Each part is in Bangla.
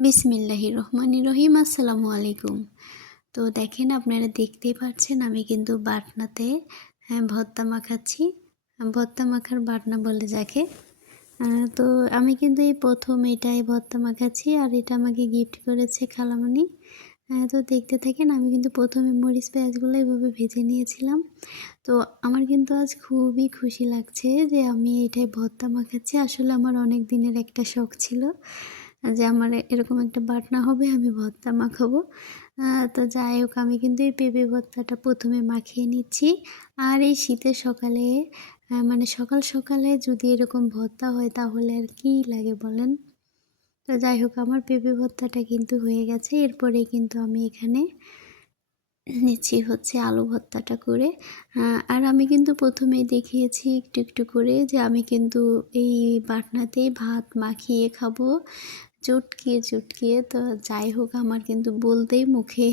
বিসমিল্লাহির রহমানির রহিম। আসসালামু আলাইকুম। তো দেখেন আপনারা দেখতেই পাচ্ছেন আমি কিন্তু বাটনাতে ভর্তা মাখাচ্ছি। ভর্তা মাখার বাটনা বলে যাকে। তো আমি কিন্তু এই ১ম এটাই ভর্তা মাখাচ্ছি আর এটা আমাকে গিফট করেছে খালামণি। তো দেখতে থাকেন আমি কিন্তু ১ম এ মরিচ পেঁয়াজগুলো এভাবে ভেজে নিয়েছিলাম। তো আমার কিন্তু আজ খুবই খুশি লাগছে যে আমি এটাই ভর্তা মাখাচ্ছি। আসলে আমার অনেক দিনের একটা শখ ছিল যে আমার এরকম একটা বাটনা হবে আমি ভর্তা মাখাবো। তো যাই হোক আমি কিন্তু এই পেঁপে ভর্তাটা ১ম এ মাখিয়ে নিচ্ছি। আর এই শীতের সকালে মানে সকাল সকালে যদি এরকম ভর্তা হয় তাহলে আর কি লাগে বলেন? তো যাই হোক আমার পেঁপে ভর্তাটা কিন্তু হয়ে গেছে। এরপরে কিন্তু আমি এখানে নিচ্ছি হচ্ছে আলু ভর্তাটা করে। আর আমি কিন্তু ১ম এই দেখিয়েছি একটু, একটু করে যে আমি কিন্তু এই বাটনাতেই ভাত মাখিয়ে খাবো চটকিয়ে, চটকিয়ে। তো যাই হোক আমার কিন্তু বলতেই মুখে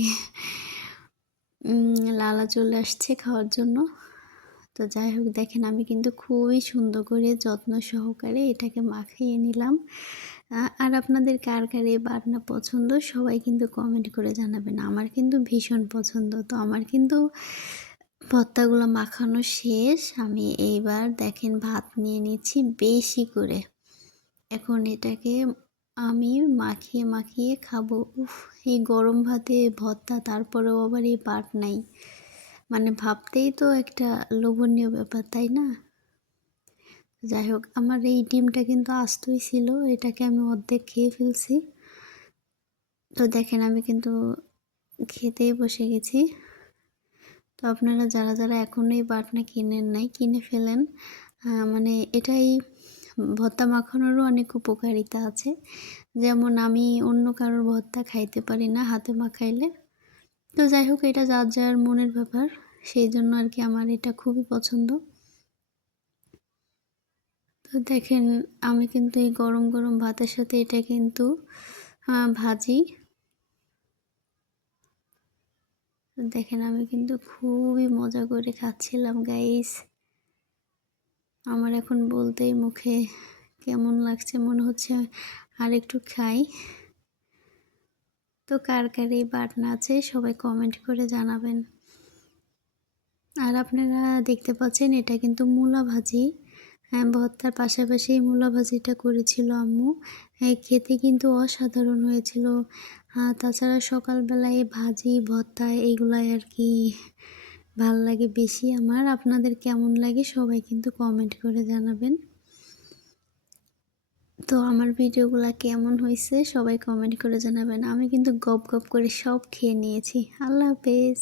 লালা চলে আসছে খাওয়ার জন্য। তো যাই হোক দেখেন আমি কিন্তু খুবই সুন্দর করে যত্ন সহকারে এটাকে মাখিয়ে নিলাম। আর আপনাদের কার, কার এই বাটনা পছন্দ সবাই কিন্তু কমেন্ট করে জানাবেন। আমার কিন্তু ভীষণ পছন্দ। তো আমার কিন্তু ভর্তাগুলো মাখানো শেষ। আমি এইবার দেখেন ভাত নিয়ে নিচ্ছি বেশি করে। এখন এটাকে আমি মাখিয়ে, মাখিয়ে খাবো। উফ! এই গরম ভাতে ভর্তা তারপরেও আবার এই বাটনাই। মানে ভাবতেই তো একটা লোভনীয় ব্যাপার, তাই না? যাই হোক আমার এই ডিমটা কিন্তু আস্তই ছিল। এটাকে আমি অর্ধেক খেয়ে ফেলছি। তো দেখেন আমি কিন্তু খেতেই বসে গেছি। তো আপনারা যারা, যারা এখনো এই বাটনা কিনেন নাই কিনে ফেলেন। মানে এটাই ভর্তা মাখানোরও অনেক উপকারিতা আছে। যেমন আমি অন্য কারোর ভর্তা খাইতে পারি না হাতে মাখাইলে। তো যাই হোক এটা যার, যার মনের ব্যাপার। সেইজন্য আরকি আমার এটা খুবই পছন্দ। তো দেখেন আমি কিন্তু এই গরম, গরম ভাতের সাথে এটা কিন্তু ভাজি। দেখেন আমি কিন্তু খুবই মজা করে খাচ্ছিলাম গাইস। আমার এখন বলতেই মুখে কেমন লাগছে মনে হচ্ছে আরেকটু খাই। তো কার, কার এই বাটনা আছে সবাই কমেন্ট করে জানাবেন। আর আপনারা দেখতে পাচ্ছেন এটা কিন্তু মূলা ভাজি। ভর্তার পাশাপাশি এই মূলা ভাজিটা করেছিল আম্মু। খেতে কিন্তু অসাধারণ হয়েছিল। তাছাড়া সকালবেলায় ভাজি, ভর্তা এগুলাই আরকি ভাল লাগে বেশি আমার। আপনাদের কেমন লাগে সবাই কিন্তু কমেন্ট করে জানাবেন। তো আমার ভিডিওগুলা কেমন হইছে সবাই কমেন্ট করে জানাবেন। আমি কিন্তু গপ, গপ করে সব খেয়ে নিয়েছি। আল্লাহ হাফেজ।